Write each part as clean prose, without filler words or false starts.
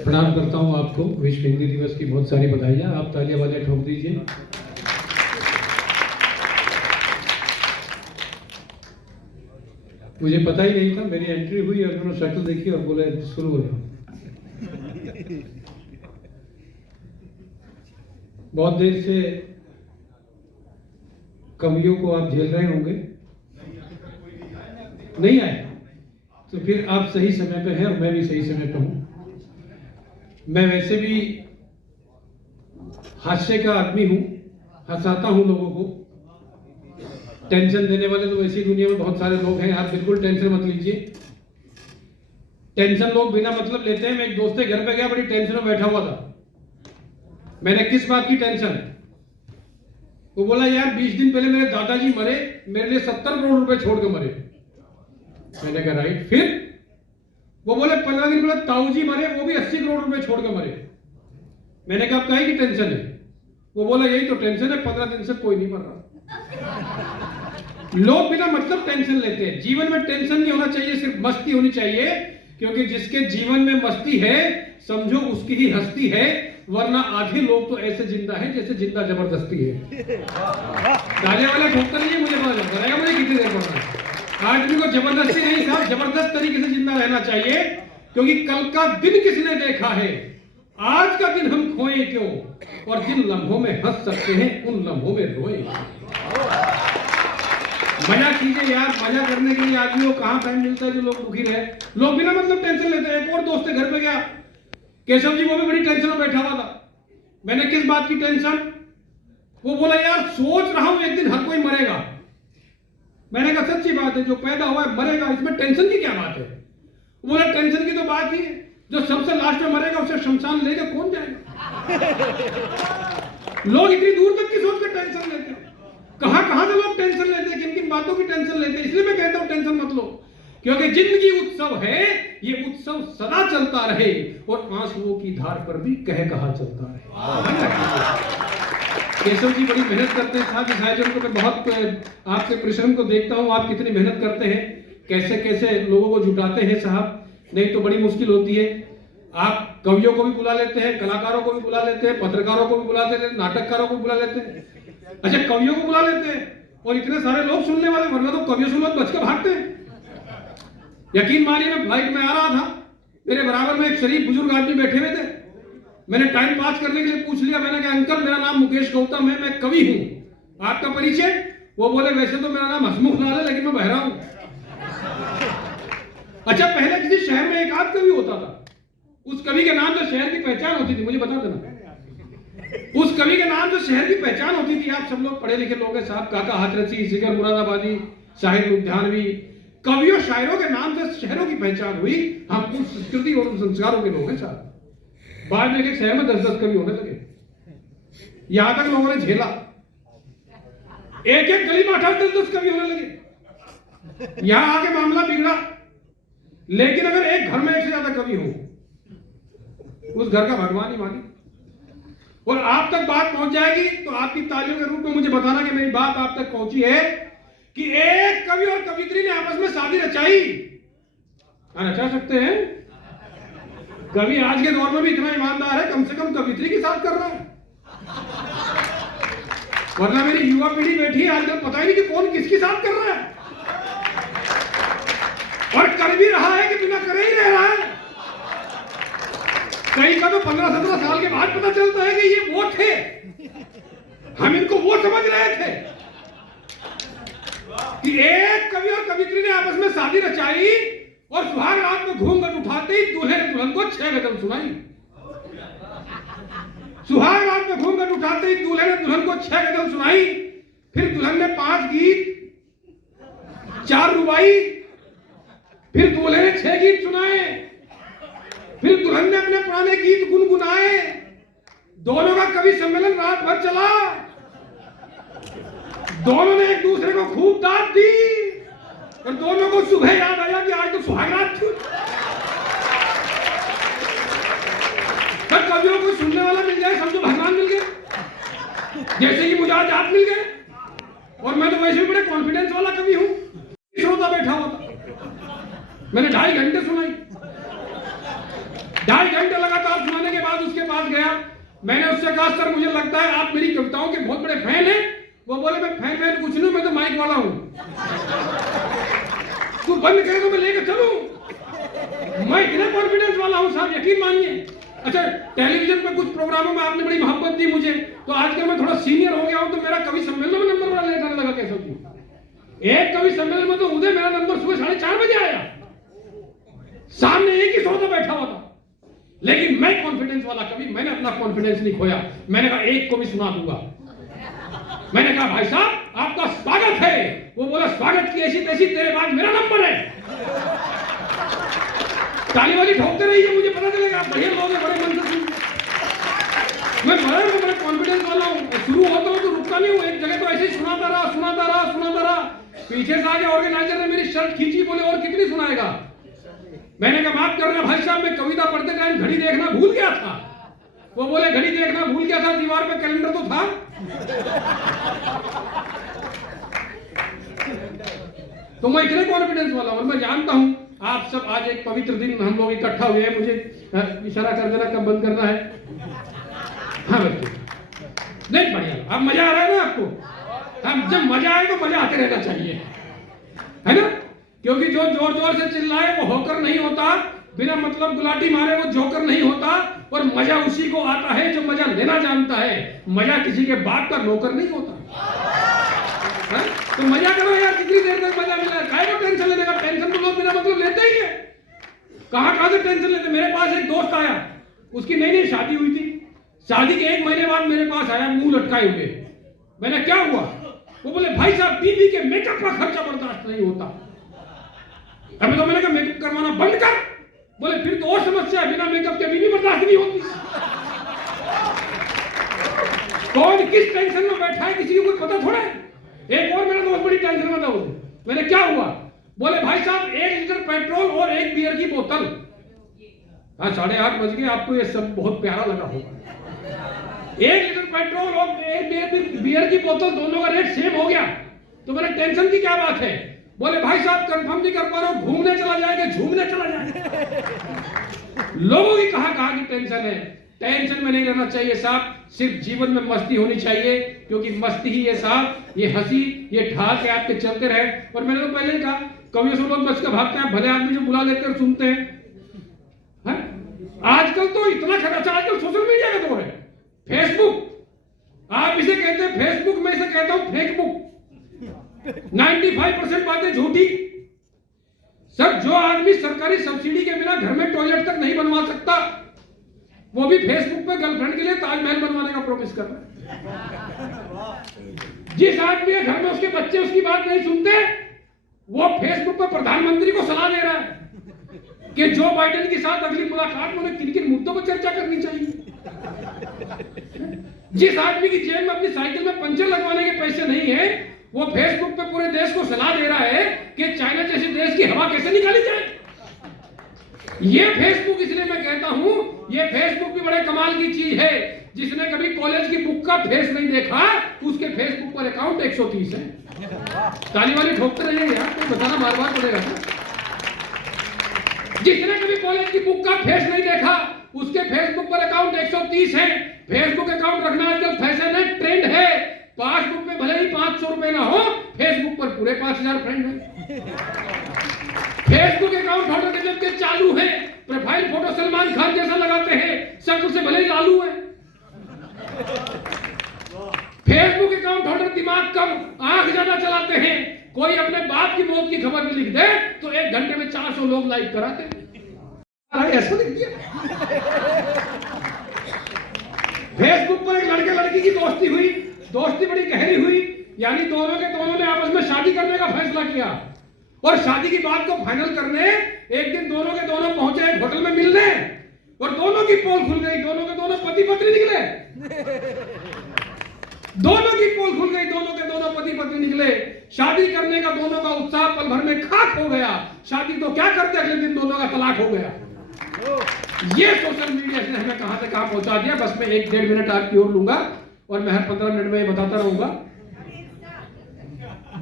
प्रणाम करता हूं आपको। विश्व हिंदी दिवस की बहुत सारी बधाइयां। आप तालियां वाले ठोक दीजिए। मुझे पता ही नहीं था, मेरी एंट्री हुई और उन्होंने शक्ल देखी और बोले शुरू हो जाओ। बहुत देर से कवियों को आप झेल रहे होंगे, नहीं आए तो फिर आप सही समय पे हैं और मैं भी सही समय पे हूं। मैं वैसे भी हास्य का आदमी हूं, हंसाता हूं लोगों को। टेंशन देने वाले तो वैसी दुनिया में बहुत सारे लोग हैं, आप बिल्कुल टेंशन मत लीजिए। टेंशन लोग बिना मतलब लेते हैं। मैं एक दोस्त के घर पे गया, बड़ी टेंशन में बैठा हुआ था। मैंने किस बात की टेंशन? वो बोला यार 20 दिन पहले मेरे दादाजी मरे, मेरे लिए 70 करोड़ रुपए छोड़ के मरे। मैंने कहा राइट। फिर वो बोले 15 दिन पहले ताऊजी मरे, वो भी 80 करोड़ रुपए छोड़ के मरे। मैंने कहा काहे की टेंशन है? वो बोला यही तो टेंशन है, 15 दिन से कोई नहीं मर रहा। लोग बिना मतलब टेंशन लेते हैं। जीवन में टेंशन नहीं होना चाहिए, सिर्फ मस्ती होनी चाहिए। क्योंकि जिसके जीवन में मस्ती है समझो उसकी ही हस्ती है, वरना आधे लोग तो ऐसे जिंदा हैं जैसे जिंदा जबरदस्ती है। तालियां वाला ठोकता नहीं है, मुझे पता चलता रहेगा मुझे कितनी देर पड़ना है। आदमी को जबरदस्ती नहीं साहब, जबरदस्त तरीके से जिंदा रहना चाहिए। क्योंकि कल का दिन किसने देखा है? आज का दिन हम खोए क्यों? और जिन लम्हों में हंस सकते हैं उन लम्हों में रोए। मजा कीजिए यार। मजा करने के लिए आदमी को कहां टाइम मिलता है जो लोग दुखी रहे। लोग बिना मतलब टेंशन लेते हैं। एक और दोस्त के घर पे गया, केशव जी, वो भी बड़ी टेंशन में बैठा हुआ था। मैंने किस बात की टेंशन? वो बोला यार सोच रहा हूं एक दिन हर कोई मरेगा। मैंने कहा सच्ची बात है, जो पैदा हुआ है मरेगा, इसमें टेंशन की क्या बात है? वो बोला टेंशन की तो बात ही है, जो सबसे लास्ट में मरेगा उसे शमशान लेकर कौन जाएगा? लोग इतनी दूर तक की सोच कर टेंशन लेते हैं। कहां से लोग टेंशन लेते हैं, किन किन बातों की टेंशन लेते हैं। इसलिए मैं कहता हूं टेंशन मत लो, क्योंकि जिंदगी उत्सव है। ये उत्सव सदा चलता रहे और आंसुओं की धार पर भी कहा चलता रहे। केशव जी बड़ी मेहनत करते हैं साहब। इस आयोजन को मैं बहुत आपके परिश्रम को देखता हूं, आप कितनी मेहनत करते हैं, कैसे कैसे लोगों को जुटाते हैं साहब। नहीं तो बड़ी मुश्किल होती है। आप कवियों को भी बुला लेते हैं, कलाकारों को भी बुला लेते हैं, पत्रकारों को भी बुला लेते हैं, नाटककारों को भी बुला लेते हैं। अच्छा, कवियों को बुला लेते हैं और इतने सारे लोग सुनने वाले, वरना तो कवियों से लोग बच के भागते हैं। यकीन मानिए, मैं फ्लाइट में आ रहा था, मेरे बराबर में एक शरीफ बुजुर्ग आदमी बैठे हुए थे। मैंने टाइम पास करने के लिए पूछ लिया। मैंने कहा अंकल मेरा नाम मुकेश गौतम है, मैं कवि हूं, आपका परिचय? वो बोले वैसे तो मेरा नाम हसमुख लाल है, लेकिन मैं बहरा हूं। अच्छा, पहले किसी शहर में एक आध कवि होता था, उस कवि के नाम से शहर की पहचान होती थी। मुझे बता देना, उस कवि के नाम से शहर की पहचान होती थी। आप सब लोग पढ़े लिखे लोग हैं साहब, काका हाथरसी, सिकर मुरादाबादी, शाहिर लुधियानवी, कवियों शायरों के नाम से शहरों की पहचान हुई। हम उस संस्कृति और संस्कारों के लोग हैं साहब। बाद में एक शहर में 10-10 कवि होने लगे। यहां तक लोगों ने झेला, एक एक गली में 8-10 कवि होने लगे। यहां आके मामला बिगड़ा। लेकिन अगर एक घर में एक से ज्यादा कवि हो, उस घर का भगवान ही मालिक। और आप तक बात पहुंच जाएगी तो आपकी तालियों के रूप में मुझे बताना कि मेरी बात आप तक पहुंची है कि एक कवि और कवित्री ने आपस में शादी रचाई। रचा सकते हैं? कवि आज के दौर में भी इतना ईमानदार है, कम से कम कवित्री के साथ कर रहा है। वरना मेरी युवा पीढ़ी बैठी है आजकल, पता ही नहीं कि कौन किसके साथ कर रहा है, और कर भी रहा है कि बिना करे ही रह रहा है। कई का तो 15-17 साल के बाद पता चलता है कि ये वो थे, हम इनको वो समझ रहे थे। कि एक कवि और कवित्री ने आपस में शादी रचाई और सुहाग रात में घूंघट उठाते ही दूल्हे ने दुल्हन को 6 गजल सुनाई। सुहाग रात में घूंघट उठाते ही दूल्हे ने दुल्हन को 6 गजल सुनाई। फिर दुल्हन ने 5 गीत, 4 रुबाई, फिर दूल्हे ने 6 गीत सुनाए। फिर दुल्हन ने अपने पुराने गीत गुनगुनाए। दोनों का कवि सम्मेलन रात भर चला। दोनों ने एक दूसरे को खूब दाद दी और दोनों को सुबह याद आया कि आज तो सुहागरात थी। जब कवियों को सुनने वाला मिल जाए समझो भगवान मिल गए, जैसे कि मुझे आज आप मिल गए। और मैं तो वैसे भी बड़े कॉन्फिडेंस वाला कवि हूं। श्रोता बैठा हुआ था, मैंने 2.5 घंटे सुनाई, 2.5 घंटे लगातार मैंने उससे कहा सर मुझे लगता है आप मेरी कविताओं के बहुत बड़े फैन हैं। वो बोले मैं फैन कुछ नहीं, मैं तो माइक वाला हूं। तू बंद करे तो मैं लेकर चलूं। मैं इतना कॉन्फिडेंस वाला हूं साहब, यकीन मानिए। अच्छा, टेलीविजन पे कुछ प्रोग्रामों में आपने बड़ी मोहब्बत दी मुझे, तो आजकल मैं थोड़ा सीनियर हो गया हूं, तो मेरा कवि सम्मेलन में नंबर बड़ा लेट आने लगा। कैसे जी एक कवि सम्मेलन में तो उदय मेरा नंबर सुबह 4:30 बजे आया, सामने एक ही श्रोता बैठा हुआ था। लेकिन मैं कॉन्फिडेंस वाला कवि, मैंने अपना कॉन्फिडेंस नहीं खोया। मैंने कहा एक को भी सुना दूंगा। मैंने कहा भाई साहब आपका स्वागत है। वो बोला स्वागत की ऐसी तैसी, तेरे बाद मेरा नंबर है। ताली वाली ठोकते रहिए, मुझे पता चलेगा बढ़िया लोग हैं, बड़े मन से सुन। मैं बड़े कॉन्फिडेंस वाला हूँ, शुरू होता हूँ तो रुकता नहीं हूँ। एक जगह तो ऐसे ही सुनाता रहा। पीछे से आगे ऑर्गेनाइजर ने मेरी शर्ट खींची, बोले और कितनी सुनाएगा। मैंने कहा माफ करना भाई साहब, मैं कविता पढ़ते टाइम घड़ी देखना भूल गया था। वो बोले घड़ी देखना भूल गया था, दीवार पे कैलेंडर तो था। तो मैं इतने कॉन्फिडेंस वाला हूं, मैं जानता हूं आप सब आज एक पवित्र दिन हम लोग इकट्ठा हुए हैं। मुझे इशारा कर देना कब बंद करना है। हाँ बच्चे नहीं, बढ़िया, अब मजा आ रहा है ना आपको। हम जब मजा आए तो मजा आते रहना चाहिए, है ना। क्योंकि जो जोर जोर से चिल्लाए वो होकर नहीं होता, बिना मतलब गुलाटी मारे वो जोकर नहीं होता। और मजा उसी को आता है जो मजा लेना जानता है। मजा किसी के बाप का नौकर नहीं होता। है? तो मजा करो यार, कितनी देर तक मजा मिला है, काहे को टेंशन लेने का। टेंशन तो लोग बिना मतलब लेते ही है। कहां से टेंशन लेते। मेरे पास एक दोस्त आया, उसकी नई शादी हुई थी। शादी के 1 महीने बाद मेरे पास आया मुंह लटकाए हुए। मैंने क्या हुआ। वो बोले भाई साहब बीवी के मेकअप का खर्चा बर्दाश्त नहीं होता। अभी तो मैंने कहा मेकअप करवाना बंद कर। बोले फिर तो और समस्या है, बिना मेकअप के बीवी बर्दाश्त नहीं होती। कौन किस टेंशन में बैठा है किसी को कोई पता थोड़ा है। एक और मेरा दोस्त बड़ी टेंशन में था। मैंने क्या हुआ। बोले भाई साहब 1 लीटर पेट्रोल और 1 बियर की बोतल। हाँ 8:30 बज गए, आपको ये सब बहुत प्यारा लगा होगा। 1 लीटर पेट्रोल और 1 बियर की बोतल, दोनों का रेट सेम हो गया। तो मेरे टेंशन की क्या बात है। बोले भाई साहब कंफर्म नहीं कर पा रहा हूं, घूमने चला जाएगा, झूमने चला जाएगा। लोगों की कहां की टेंशन है। टेंशन में नहीं रहना चाहिए साहब, सिर्फ जीवन में मस्ती होनी चाहिए। क्योंकि मस्ती ही है साहब, ये हंसी ये ठाक है आपके चलते रहे। और मैंने तो पहले ही कहा कवियों से लोग बच कर भागते हैं, भले आदमी जो बुला लेते हैं सुनते हैं। आजकल तो इतना खर्चा, आजकल सोशल मीडिया का दौर है। फेसबुक आप इसे कहते हैं, फेसबुक में इसे कहता हूं फेकबुक। 95% बातें झूठी। सर जो आदमी सरकारी सब्सिडी के बिना घर में टॉयलेट तक नहीं बनवा सकता, वो भी फेसबुक पे गर्लफ्रेंड के लिए ताजमहल बनवाने का प्रॉमिस कर रहा है। जिस आदमी के घर में उसके बच्चे उसकी बात नहीं सुनते, वो फेसबुक पर प्रधानमंत्री को सलाह दे रहा है कि जो बाइडेन के साथ अगली मुलाकात में उन्हें किन किन मुद्दों पर चर्चा करनी चाहिए। जिस आदमी की जेब में अपनी साइकिल में पंचर लगवाने के पैसे नहीं है, वो फेसबुक पे पूरे देश को सलाह दे रहा है कि चाइना जैसे देश की हवा कैसे निकाली जाए। ये फेसबुक, इसलिए मैं कहता हूं ये फेसबुक भी बड़े कमाल की चीज है। जिसने कभी कॉलेज की बुक का फेस नहीं देखा, उसके फेसबुक पर अकाउंट 130 है। ताली वाली ठोकते रहिए यार, तो बताना बार बार पड़ेगा। जिसने कभी कॉलेज की बुक का फेस नहीं देखा, उसके फेसबुक पर अकाउंट 130 है। फेसबुक अकाउंट रखना आजकल फैशन है, ट्रेंड है। पासबुक में भले ही 500 रुपए ना हो, फेसबुक पर पूरे 5000 फ्रेंड हैं। फेसबुक अकाउंट होल्डर के जब चालू है, प्रोफाइल फोटो सलमान खान जैसा लगाते हैं, शक्ल से भले ही लालू है। फेसबुक अकाउंट होल्डर दिमाग कम, आंख ज्यादा चलाते हैं। कोई अपने बाप की मौत की खबर भी लिख दे तो 1 घंटे में 400 लोग लाइक कराते हैं। ऐसा लिख दिया। फेसबुक पर एक लड़के लड़की की दोस्ती हुई, दोस्ती बड़ी गहरी हुई, यानी दोनों ने आपस में शादी करने का फैसला किया। और शादी की बात को फाइनल करने एक दिन दोनों के दोनों पहुंचे एक होटल में मिलने, और दोनों की पोल खुल गई। दोनों के दोनों पति पत्नी निकले। दोनों की पोल खुल गई, दोनों के दोनों पति पत्नी निकले। शादी करने का दोनों का उत्साह पल भर में खाक हो गया। शादी तो क्या करते, अगले दिन दोनों का तलाक हो गया। ये सोशल मीडिया ने हमें कहां से कहां पहुंचा दिया। बस मैं 1-1.5 मिनट आपकी ओर लूंगा और मैं हर 15 मिनट में बताता रहूंगा।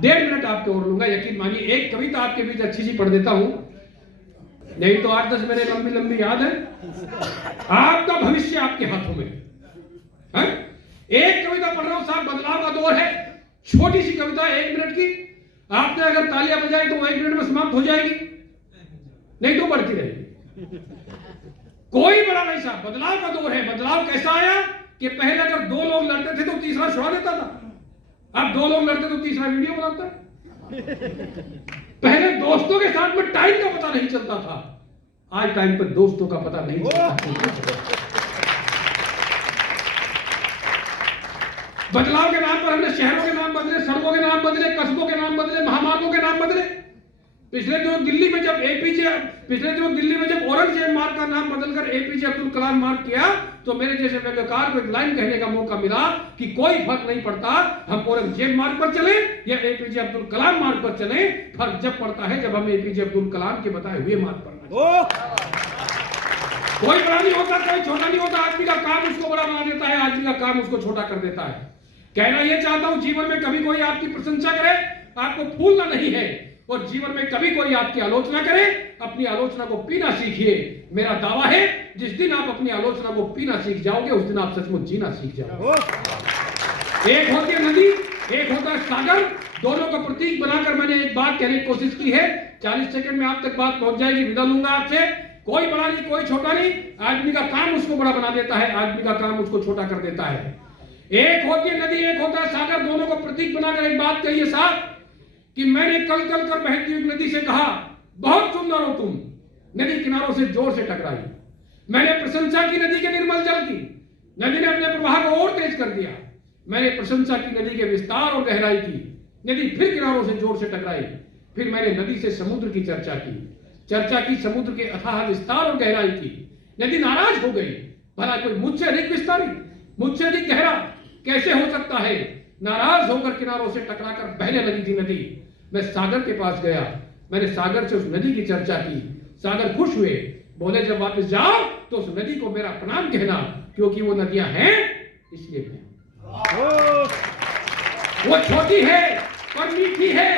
1.5 मिनट आपके ओर लूंगा। यकीन मानिए एक कविता आपके बीच अच्छी सी पढ़ देता हूं, नहीं तो 8-10 मेरे लंबी लंबी याद है। आपका भविष्य आपके हाथों में। है? एक कविता पढ़ रहा हूं साहब, बदलाव का दौर है, छोटी सी कविता 1 मिनट की, आपने अगर तालियां बजाई तो वो 1 मिनट में समाप्त हो जाएगी, नहीं तो बढ़ती रहेगी। कोई बड़ा नहीं साहब, बदलाव का दौर है। बदलाव कैसा आया कि पहले अगर 2 लोग लड़ते थे तो तीसरा छुड़ा देता था, अब 2 लोग लड़ते तो तीसरा वीडियो बनाता है। पहले दोस्तों के साथ में टाइम का पता नहीं चलता था, आज टाइम पर दोस्तों का पता नहीं चलता। बदलाव के नाम पर हमने शहरों के नाम बदले, सड़कों के नाम बदले, कस्बों के नाम बदले, महामार्गों के नाम बदले। पिछले दिनों दिल्ली में जब औरंगजेब मार्ग का नाम बदलकर एपीजे अब्दुल कलाम मार्ग किया तो मेरे जैसे व्यंग्यकार को एक लाइन कहने का मौका मिला कि कोई फर्क नहीं पड़ता हम औरंगजेब मार्ग पर चले या एपीजे अब्दुल कलाम मार्ग पर चले, फर्क जब पड़ता है जब हम एपीजे अब्दुल कलाम के बताए हुए मार्ग पर। कोई बड़ा नहीं होता, कोई छोटा नहीं होता, आदमी का काम उसको बड़ा बना देता है, आदमी का काम उसको छोटा कर देता है। कहना यह चाहता हूं, जीवन में कभी कोई आपकी प्रशंसा करे, आपको फूलना नहीं है, और जीवन में कभी कोई आपकी आलोचना करे, अपनी आलोचना को पीना सीखिए। मेरा दावा है जिस दिन आप अपनी आलोचना को पीना सीख जाओगे उस दिन आप सचमुच जीना सीख जाओगे। एक होती है नदी, एक होता है सागर, दोनों का प्रतीक बनाकर मैंने एक बात कहने की कोशिश की है। 40 सेकंड में आप तक बात पहुंच जाएगी, विदा लूंगा आपसे। कोई बड़ा नहीं, कोई छोटा नहीं, आदमी का काम उसको बड़ा बना देता है, आदमी का काम उसको छोटा कर देता है। एक होती है नदी, एक होता है सागर, दोनों को प्रतीक बनाकर एक बात कही है साहब कि मैंने कल कर बहती हुई नदी से कहा बहुत सुंदर हो तुम, नदी किनारों से जोर से टकराई। मैंने प्रशंसा की नदी के निर्मल जल की, नदी ने अपने प्रवाह को और तेज कर दिया। मैंने प्रशंसा की नदी के विस्तार और गहराई की, नदी फिर किनारों से जोर से टकराई। फिर मैंने नदी से समुद्र की चर्चा की समुद्र के अथाह विस्तार और गहराई की। नदी नाराज हो गई, भला कोई मुझसे अधिक विस्तारी, मुझसे अधिक गहरा कैसे हो सकता है? नाराज होकर किनारों से टकराकर बहने लगी थी नदी। मैं सागर के पास गया, मैंने सागर से उस नदी की चर्चा की। सागर खुश हुए, बोले जब वापस जाओ तो उस नदी को मेरा प्रणाम कहना, क्योंकि वो नदियां हैं इसलिए मैं। वो छोटी है पर मीठी है,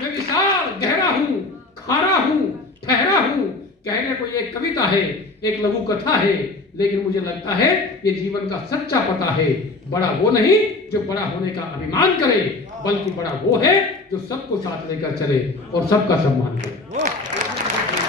मैं विशाल गहरा हूं, खारा हूं, ठहरा हूं। कहने को ये कविता है, एक लघु कथा है, लेकिन मुझे लगता है ये जीवन का सच्चा पता है। बड़ा वो नहीं जो बड़ा होने का अभिमान करे, बल्कि बड़ा वो है जो सबको साथ लेकर चले और सबका सम्मान करे।